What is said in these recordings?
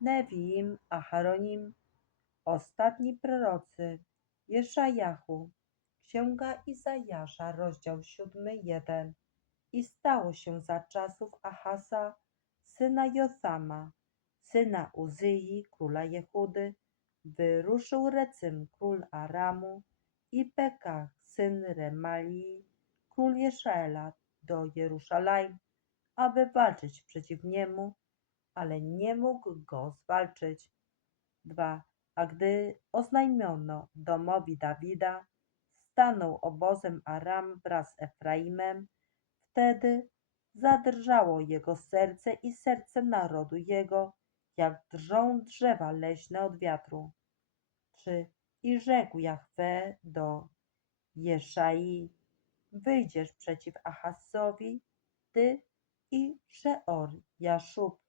Newiim, Aharonim, ostatni prorocy, Jeszajahu, Księga Izajasza, rozdział 7, 1. I stało się za czasów Ahasa, syna Jothama, syna Uzyi, króla Jehudy, wyruszył Recym, król Aramu, i Pekach, syn Remalii, król Jesraela, do Jeruszalajm, aby walczyć przeciw niemu, ale nie mógł go zwalczyć. 2. A gdy oznajmiono domowi Dawida, stanął obozem Aram wraz z Efraimem, wtedy zadrżało jego serce i serce narodu jego, jak drżą drzewa leśne od wiatru. 3. I rzekł Jahwe do Jeszai, wyjdziesz przeciw Ahasowi, ty i Szeor Jaszub,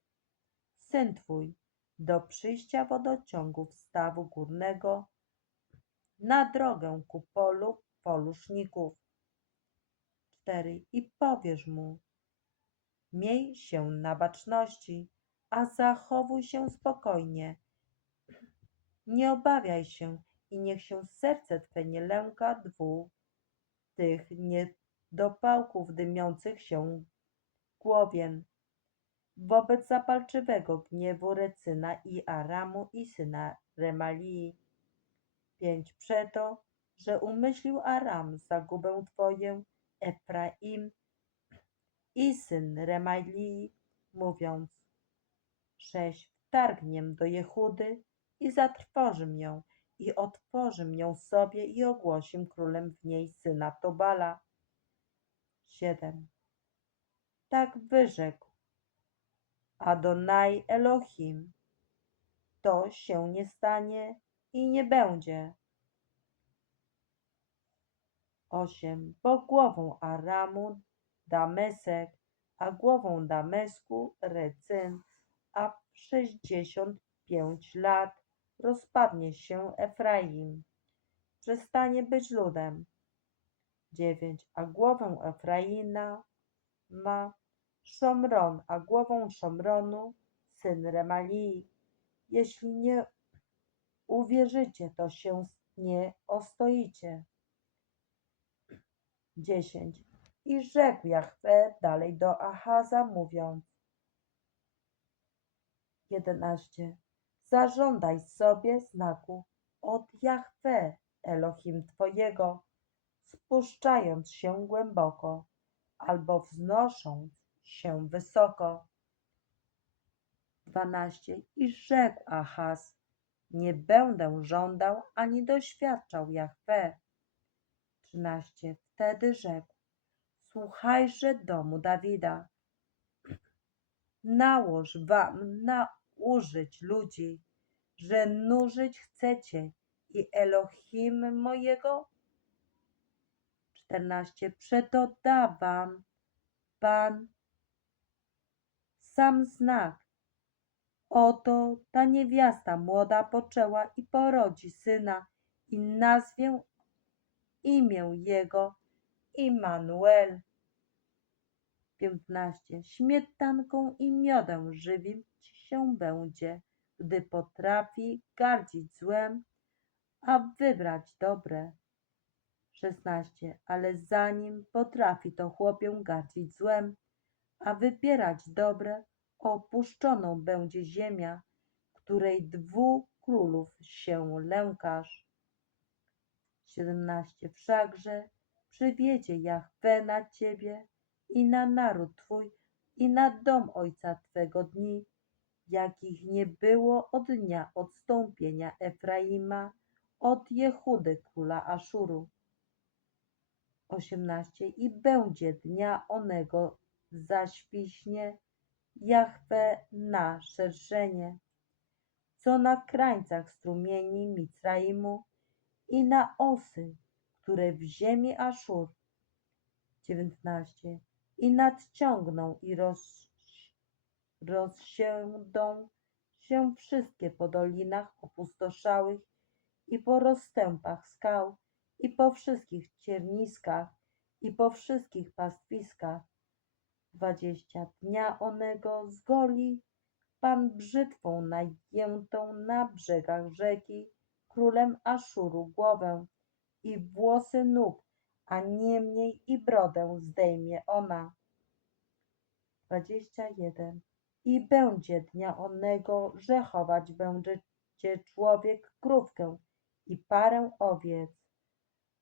syn twój, do przyjścia wodociągów stawu górnego na drogę ku polu poluszników. 4. I powiesz mu, miej się na baczności, a zachowuj się spokojnie. Nie obawiaj się i niech się serce Twe nie lęka dwóch tych niedopałków dymiących się głowien wobec zapalczywego gniewu Recyna i Aramu i syna Remalii. 5. Przeto, że umyślił Aram zagubę Twoję, Efraim i syn Remalii, mówiąc 6. Wtargniem do Jehudy i zatrwożym ją i otworzym ją sobie i ogłosim królem w niej syna Tobala. 7. Tak wyrzekł Adonai Elohim. To się nie stanie i nie będzie. 8. Bo głową Aramu Damesek, a głową Damesku Recyn, a sześćdziesiąt pięć lat rozpadnie się Efraim, przestanie być ludem. 9. A głowę Efraina ma Szomron, a głową Szomronu syn Remalii. Jeśli nie uwierzycie, to się nie ostoicie. 10. I rzekł Jahwe dalej do Ahaza, mówiąc 11. Zażądaj sobie znaku od Jahwe, Elohim Twojego, spuszczając się głęboko albo wznosząc się wysoko. 12. I rzekł Ahaz, nie będę żądał ani doświadczał Jahwe. 13. Wtedy rzekł, słuchajże domu Dawida. Nałoż wam na użyć ludzi, że nużyć chcecie i Elohim mojego? 14. Przeto da wam Pan sam znak. Oto ta niewiasta młoda poczęła i porodzi syna i nazwie imię jego Immanuel. 15. Śmietanką i miodem żywić się będzie, gdy potrafi gardzić złem, a wybrać dobre. 16. Ale zanim potrafi to chłopię gardzić złem, a wypierać dobre, opuszczoną będzie ziemia, której dwóch królów się lękasz. 17. Wszakże przywiedzie Jahwe na ciebie i na naród twój i na dom ojca twego dni, jakich nie było od dnia odstąpienia Efraima od Jehudy króla Aszuru. 18. I będzie dnia onego zaświśnie Jahwe na szerszenie, co na krańcach strumieni Micraimu i na osy, które w ziemi Aszur. 19. I nadciągną i roz, rozsiądą się wszystkie po dolinach opustoszałych i po rozstępach skał i po wszystkich cierniskach i po wszystkich pastwiskach. 20. Dnia onego z goli Pan brzytwą najętą na brzegach rzeki, królem Aszuru głowę i włosy nóg, a niemniej i brodę zdejmie ona. 21. I będzie dnia onego, że chować będzie człowiek krówkę i parę owiec.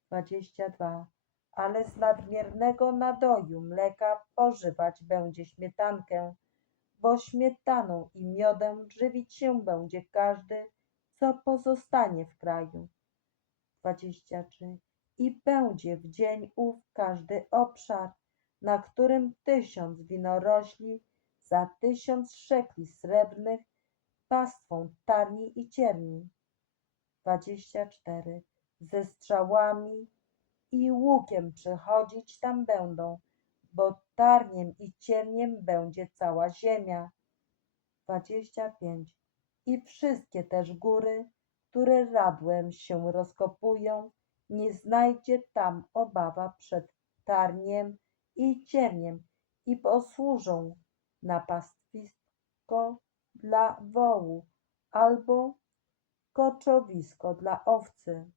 22. Ale z nadmiernego nadoju mleka pożywać będzie śmietankę, bo śmietaną i miodem żywić się będzie każdy, co pozostanie w kraju. 23. I będzie w dzień ów każdy obszar, na którym tysiąc winorośli za tysiąc szekli srebrnych pastwą tarni i cierni. 24. Ze strzałami i łukiem przychodzić tam będą, bo tarniem i cierniem będzie cała ziemia. 25. I wszystkie też góry, które radłem się rozkopują, nie znajdzie tam obawa przed tarniem i cierniem i posłużą na pastwisko dla wołu albo koczowisko dla owcy.